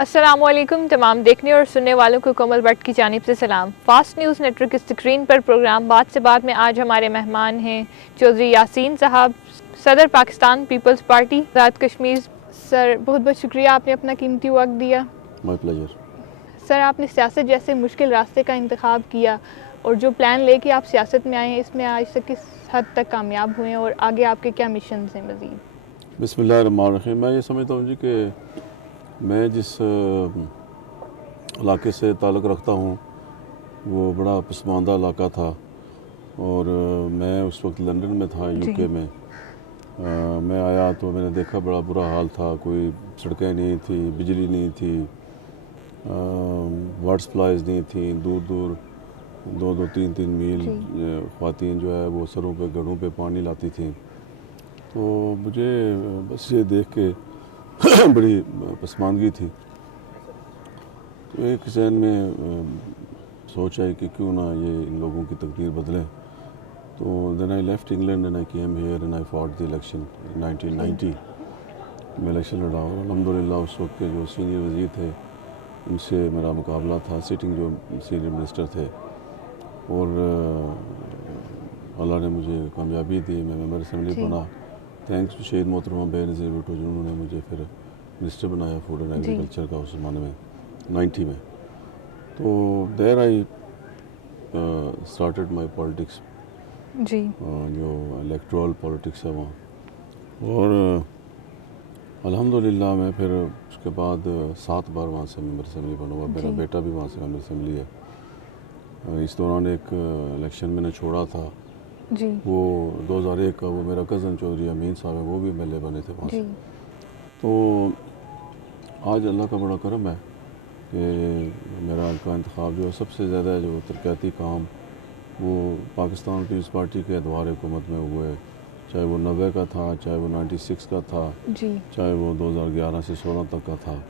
अस्सलामुअलैकुम तमाम देखने और सुनने वालों को कोमल भट्ट की जानिब से सलाम। फास्ट न्यूज़ नेटवर्क की स्क्रीन पर प्रोग्राम बात से बात में आज हमारे मेहमान हैं चौधरी यासीन साहब, सदर Pakistan Peoples party Azad Kashmir. Sir बहुत बहुत शुक्रिया, आपने अपना कीमती वक्त दिया। My pleasure. सर आपने सियासत जैसे मुश्किल रास्ते का इंतखाब किया और जो प्लान लेके आप सियासत में आए हैं इसमें आज तक किस हद तक कामयाब हुए हैं और आगे आपके क्या मिशन हैं मज़ीद? बिस्मिल्लाहिर्रहमानिर्रहीम। मैं ये समझता हूँ जी कि मैं जिस इलाके से ताल्लुक़ रखता हूँ वो बड़ा पसमानदा इलाका था और मैं उस वक्त लंदन में था, यूके में। मैं आया तो मैंने देखा बड़ा बुरा हाल था, कोई सड़कें नहीं थी, बिजली नहीं थी, वाटर सप्लाईज नहीं थी, दूर दूर 2-2, 3-3 मील ख़वातीन जो है वो सरों पे घड़ों पे पानी लाती थी। तो मुझे बस ये देख के बड़ी पसमानदगी थी। तो एक जहन में सोच आई कि क्यों ना ये इन लोगों की तकदीर बदलें। तो then I left England and I came here and I fought the election 1990 में इलेक्शन लड़ा और अल्हम्दुलिल्लाह उस वक्त के जो सीनियर वज़ीर थे उनसे मेरा मुकाबला था, सिटिंग जो सीनियर मिनिस्टर थे, और अल्लाह ने मुझे कामयाबी दी। मैं मेंबर असम्बली बना, थैंक्स टू शहीद मोहतरमा बेनज़ीर भुट्टो जिन्होंने मुझे फिर मिनिस्टर बनाया फूड एंड एग्रीकल्चर का उस ज़माने में 90 में। तो there I started my politics ji. जो इलेक्टोरल पॉलिटिक्स है वहाँ, और अल्हम्दुलिल्लाह मैं फिर उसके बाद 7 बार वहाँ से मेंबर असम्बली बना हुआ। मेरा बेटा भी वहाँ से मेंबर असम्बली है। इस दौरान एक इलेक्शन मैंने छोड़ा था जी। वो 2001 का, वो मेरा कज़न चौधरी अमीन साहब है, वो भी एमएलए बने थे वहाँ से। तो आज अल्लाह का बड़ा करम है कि मेरा का इंतखाब जो है सबसे ज़्यादा जो तरक्याती काम वो पाकिस्तान पीपल्स पार्टी के अदवार हुकूमत में हुए, चाहे वो 90 का था, चाहे वो 96 का था, चाहे वो 2011 से 16 तक का था।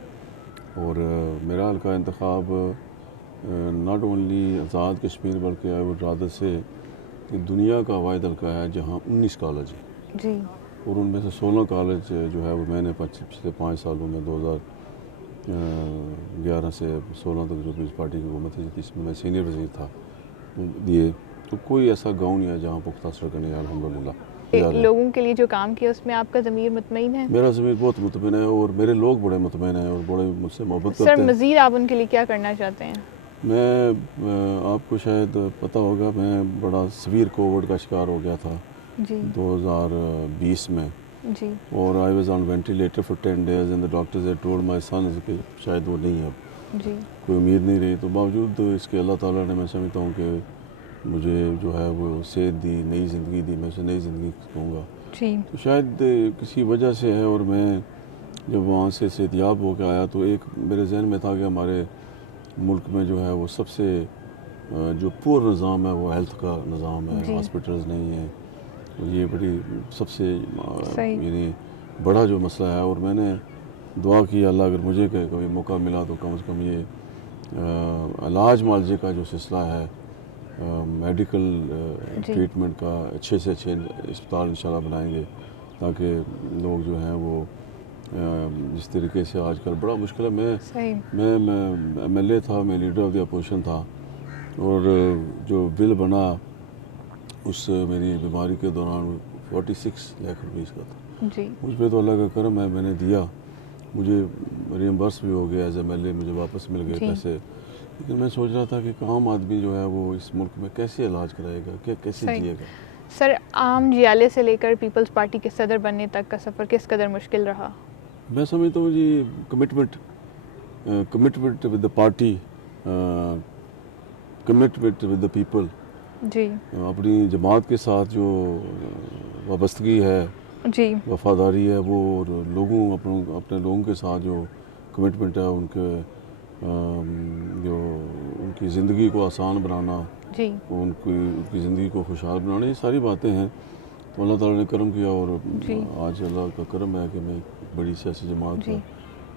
और मेरा हल्का इंतखाब नॉट ओनली आज़ाद कश्मीर बल्कि आई वुड रादर से कि दुनिया का वाहिद हल्का है जहाँ 19 कॉलेज हैं जी। और उनमें से 16 कॉलेज जो है वो मैंने पिछले 5 सालों में 2011 से 16 तक जो पीपल्स पार्टी की हुकूमत थी जिसमें मैं सीनियर वज़ीर था दिए, तो कोई ऐसा गाँव नहीं है जहाँ पुख्ता सड़क नहीं है अल्हम्दुलिल्लाह। लोगों के लिए जो काम किया उसमें आपका ज़मीर मुतमईन है? मेरा ज़मीर बहुत मुतमईन है और मेरे लोग बड़े मुतमईन हैं और बड़े मुझसे मोहब्बत करते हैं। सर मज़ीद आप उनके लिए क्या करना चाहते हैं? मैं आपको शायद पता होगा मैं बड़ा सवीर कोविड का शिकार हो गया था जी। 2020 में जी। और I was on ventilator for 10 days and the doctors had told my son कि शायद वो नहीं है, अब जी। कोई उम्मीद नहीं रही। तो बावजूद इसके अल्लाह ताला ने, मैं समझता हूँ कि मुझे जो है वो सेहत दी, नई ज़िंदगी दी, मैं उसे नई ज़िंदगी कहूँगा। तो शायद किसी वजह से है। और मैं जब वहाँ से सेहतियाब होकर आया तो एक मेरे जहन में था कि हमारे मुल्क में जो है वो सबसे जो पुअर निज़ाम है वो हेल्थ का निज़ाम है, हॉस्पिटल्स नहीं है, और ये बड़ी सबसे यानी बड़ा जो मसला है। और मैंने दुआ की अल्लाह अगर मुझे कभी मौका मिला तो कम से कम ये इलाज मुआवजे का जो सिलसिला है, मेडिकल ट्रीटमेंट का अच्छे से अच्छे अस्पताल इंशाल्लाह बनाएंगे ताकि लोग जो हैं वो जिस तरीके से आजकल बड़ा मुश्किल है। मैं एमएलए था, मैं लीडर ऑफ द अपोजिशन था और जो बिल बना उस मेरी बीमारी के दौरान 46 लाख रुपीज़ का था जी। मुझ पर तो अल्लाह का करम है, मैंने दिया, मुझे रियम्बर्स भी हो गया एज एमएलए, मुझे वापस मिल गए पैसे। लेकिन मैं सोच रहा था कि आम आदमी जो है वो इस मुल्क में कैसे इलाज कराएगा, कैसे जिएगा। सर आम जियाले से लेकर पीपल्स पार्टी के सदर बनने तक का सफ़र किस कदर मुश्किल रहा? मैं समझता हूँ जी commitment with the party, commitment with the people जी। अपनी जमात के साथ जो वाबस्तगी है जी, वफादारी है वो, और लोगों अपने लोगों के साथ जो कमिटमेंट है उनके जो उनकी ज़िंदगी को आसान बनाना जी, उनकी ज़िंदगी को खुशहाल बनाना, ये सारी बातें हैं। तो अल्लाह ताला ने करम किया और आज अल्लाह का करम है कि मैं बड़ी सियासी जमात का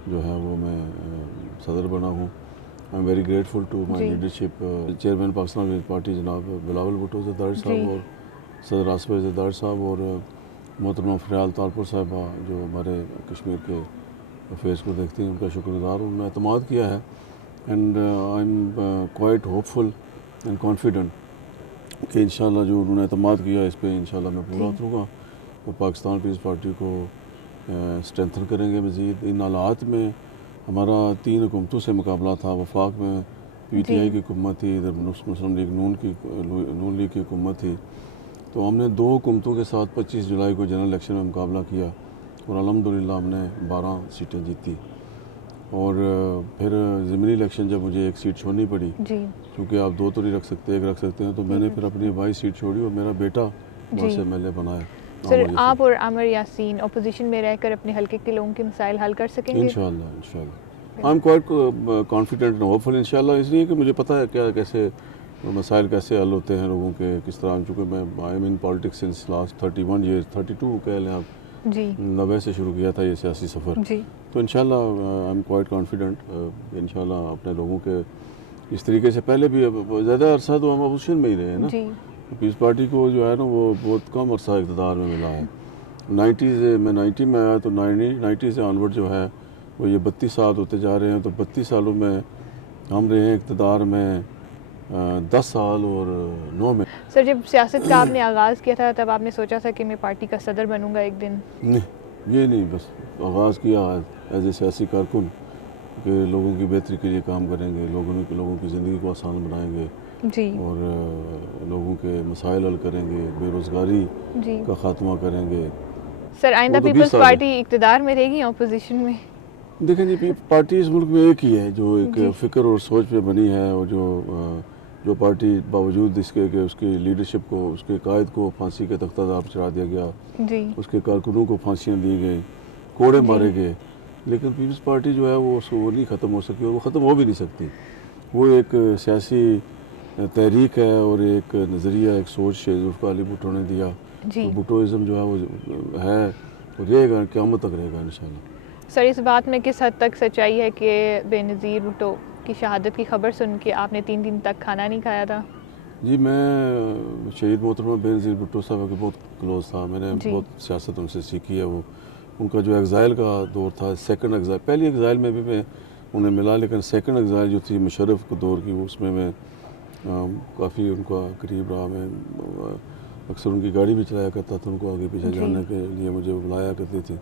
जो है वो मैं सदर बना हूँ। I am very grateful to my leadership chairman Pakistan Peoples Party जनाब बिलावल भुट्टो ज़रदारी साहब और सदर आसिफ ज़रदारी साहब और मोहतरमा फ़रियाल तालपुर साहिबा जो हमारे कश्मीर के फेस को देखते ही उनका शुक्रगुजार हूँ। उन्होंने एतमाद किया है and I am quite hopeful and confident कि इंशाल्लाह जो उन्होंने एतमाद किया इस पे इंशाल्लाह मैं पूरा उतरूँगा। तो पाकिस्तान पीपल्स पार्टी को स्ट्रेंथन करेंगे मज़ीद। इन हालात में हमारा 3 हुकूमतों से मुकाबला था। वफाक में PTI की हुकूमत थी, इधर मुस्लिम लीग नून लीग की हुकूमत थी। तो हमने 2 हुकूमतों के साथ 25 जुलाई को जनरल इलेक्शन में मुकाबला किया और अल्हम्दुलिल्लाह हमने 12 सीटें जीती। और फिर ज़मीनी इलेक्शन जब मुझे एक सीट छोड़नी पड़ी, क्योंकि आप 2 तो नहीं रख सकते, 1 रख सकते हैं, तो मैंने फिर अपनी 22 सीट छोड़ी और मेरा बेटा वहाँ से MLA बनाया। सर, आप और आमिर यासीन अपोजिशन में रहकर अपने हल्के के लोगों के मसाइल हल कर सकेंगे? इंशाल्लाह I am quite confident and hopeful इंशाल्लाह, इसलिए कि मुझे पता है क्या कैसे मसाइल कैसे हल होते हैं लोगों के, किस तरह। चूँकि मैं I am in politics since last 31 years, 32 कह लें आप, 90 से शुरू किया था ये सियासी सफ़र। तो इंशाल्लाह आई एम क्वाइट कॉन्फिडेंट इंशाल्लाह अपने लोगों के इस तरीके से। पहले भी ज़्यादा अरसा तो हम अपोजिशन में ही रहे हैं ना। पीपल्स पार्टी को जो है ना वो बहुत कम अरसा इक़्तिदार में मिला है। 90 में 90 में आया, तो 90 से ऑनवर्ड जो है वो ये 32 साल होते जा रहे हैं। तो 32 सालों में हम रहे हैं इक़्तिदार में 10 साल और 9 में। सर, जब सियासत का आपने आगाज़ किया था तब आपने सोचा था कि मैं पार्टी का सदर बनूंगा एक दिन? नहीं, ये नहीं, बस आगाज़ किया एज ए सियासी कारकुन कि लोगों की बेहतरी के लिए काम करेंगे, लोगों की ज़िंदगी को आसान बनाएंगे और लोगों के मसाइल हल करेंगे, बेरोज़गारी का ख़ात्मा करेंगे। सर, आइंदा पीपल्स पार्टी इक़्तिदार में रहेगी या अपोजिशन में? देखें जी, पार्टी इस मुल्क में एक ही है जो एक फ़िक्र और सोच पे बनी है, और जो पार्टी बावजूद इसके कि उसकी लीडरशिप को, उसके कायद को फांसी के तख्तादार पर चढ़ा दिया गया, उसके कारकुनों को फांसियाँ दी गई, कोड़े मारे गए, लेकिन पीपल्स पार्टी जो है वो नहीं ख़त्म हो सकी और वो ख़त्म हो भी नहीं सकती। वो एक सियासी तहरीक है और एक नज़रिया, एक सोच जुल्फ़िकार अली भुट्टो ने दिया। तो भुट्टोइज़म जो है वो है, वो रहेगा, क़यामत तक रहेगा इंशाल्लाह। सर, इस बात में किस हद तक सच्चाई है कि बेनज़ीर भुट्टो की शहादत की खबर सुन के आपने 3 दिन तक खाना नहीं खाया था? जी, मैं शहीद मोहतरमा बेनज़ीर भुट्टो साहब के बहुत क्लोज़ था। मैंने बहुत सियासत उनसे सीखी है। वो उनका जो एग्ज़ाइल का दौर था, सेकंड एग्ज़ाइल, पहली एग्ज़ाइल में भी मैं उन्हें मिला, लेकिन सेकंड एग्ज़ाइल जो थी मुशर्रफ के दौर की, उसमें मैं काफ़ी उनका करीब रहा। मैं अक्सर उनकी गाड़ी भी चलाया करता था, उनको आगे पीछे जाने के लिए मुझे बुलाया करती थी।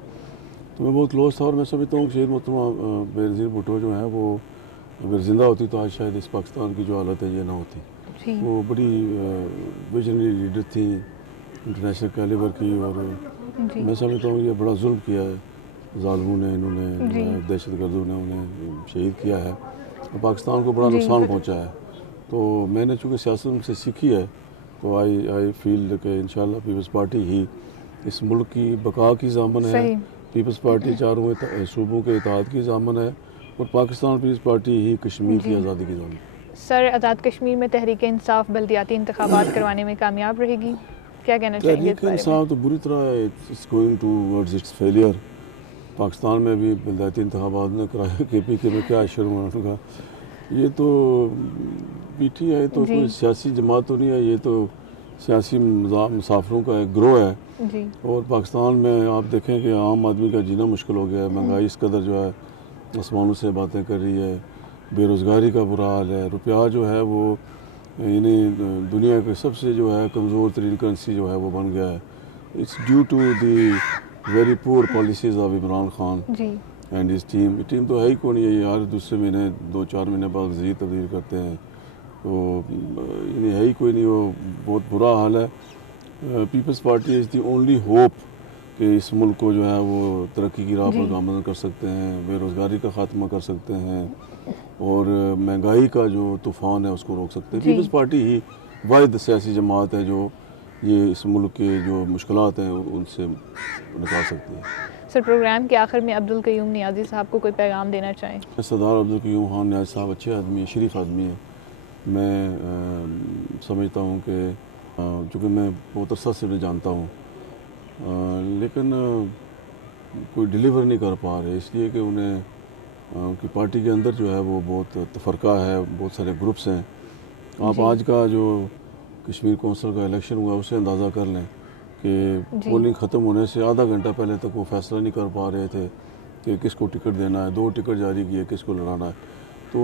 तो मैं बहुत क्लोज था और मैं समझता हूँ शहीद मोहतरमा बेनज़ीर भुट्टो जो है वो अगर ज़िंदा होती तो आज शायद इस पाकिस्तान की जो हालत है ये ना होती। वो बड़ी विजनरी लीडर थी, इंटरनेशनल कैलिबर की, और मैं समझता हूँ ये बड़ा जुल्म किया है ज़ालिमों ने, इन्होंने दहशतगर्दों ने उन्हें शहीद किया है और पाकिस्तान को बड़ा नुकसान पहुँचा है। तो मैंने चूँकि सियासत उनसे सीखी है, तो आई फील कि इंशाल्लाह पीपल्स पार्टी ही इस मुल्क की बका की ज़ामन है। पीपल्स पार्टी चारों सूबों के इत्तेहाद की ज़ामन है और पाकिस्तान पीपल्स पार्टी ही कश्मीर की आज़ादी की ज़ामन। सर, आज़ाद कश्मीर में तहरीक इंसाफ बल्दियाती इंतखाबात करवाने में कामयाब रहेगी, क्या कहना चाहेंगे? तहरीक इंसाफ तो बुरी तरह it's going towards its failure. Pakistan में भी बल्दियाती इंतखाबात ने कराया, KPK में क्या शुरू होगा। ये तो PTI तो कोई सियासी जमात तो नहीं है, ये तो सियासी मुसाफिरों का एक ग्रोह है। और पाकिस्तान में आप देखें कि आम आदमी का जीना मुश्किल हो गया है। महंगाई इस कदर जो है आसमानों से बातें कर रही है, बेरोज़गारी का बुरा हाल है, रुपया जो है वो यानी दुनिया के सबसे जो है कमज़ोर तरीन करेंसी जो है वो बन गया है। It's due to the very poor policies of Imran Khan and his team तो है ही कौन, ये यार दूसरे महीने 2-4 महीने बाद वज़ीर तब्दील करते हैं, तो यानी है ही कोई नहीं। वो बहुत बुरा हाल है। Peoples Party is the only hope कि इस मुल्क को जो है वो तरक्की की राह पर गामज़न कर सकते हैं, बेरोज़गारी का ख़ात्मा कर सकते हैं और महंगाई का जो तूफ़ान है उसको रोक सकते हैं। पीपल्स पार्टी ही वाहिद सियासी जमात है जो ये इस मुल्क के जो मुश्किलात हैं उनसे निकाल सकती है। सर, प्रोग्राम के आखिर में अब्दुल क़य्यूम नियाज़ी साहब को कोई पैगाम देना चाहें? सरदार अब्दुल क़य्यूम खान नियाज़ी साहब अच्छे आदमी है, शरीफ आदमी है। मैं समझता हूँ कि चूँकि मैं बहुत अरसा से उन्हें जानता हूँ, लेकिन कोई डिलीवर नहीं कर पा रहे, इसलिए कि उन्हें उनकी पार्टी के अंदर जो है वो बहुत तफरका है, बहुत सारे ग्रुप्स हैं। आप आज का जो कश्मीर कौंसिल का इलेक्शन हुआ उससे अंदाज़ा कर लें कि पोलिंग ख़त्म होने से आधा घंटा पहले तक वो फैसला नहीं कर पा रहे थे कि किसको टिकट देना है, 2 टिकट जारी किए किसको लड़ाना है। तो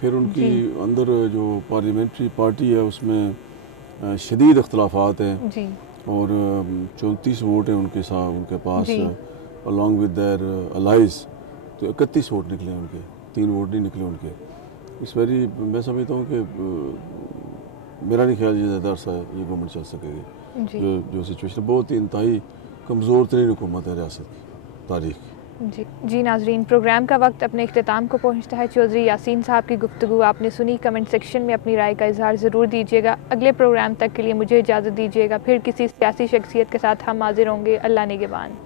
फिर उनकी अंदर जो पार्लियामेंट्री पार्टी है उसमें शदीद अख्तलाफात हैं जी। और 34 वोट हैं उनके साथ उनके पास अलॉन्ग विद देयर अलाइज। तो 31 वोट निकले उनके, 3 वोट नहीं निकले उनके। इस वेरी मैं समझता हूँ कि मेरा नहीं ख्याल ये ज़्यादा अरसा ये गवर्नमेंट चल सकेगी। जो सिचुएशन बहुत ही इंतहाई कमज़ोर तरीन हुकूमत है रियासत की तारीख की। जी नाजरीन, प्रोग्राम का वक्त अपने इख्तिताम को पहुंचता है। चौधरी यासीन साहब की गुफ्तगू आपने सुनी। कमेंट सेक्शन में अपनी राय का इजहार ज़रूर दीजिएगा। अगले प्रोग्राम तक के लिए मुझे इजाज़त दीजिएगा। फिर किसी सियासी शख्सियत के साथ हम हाजिर होंगे। अल्लाह निगहबान।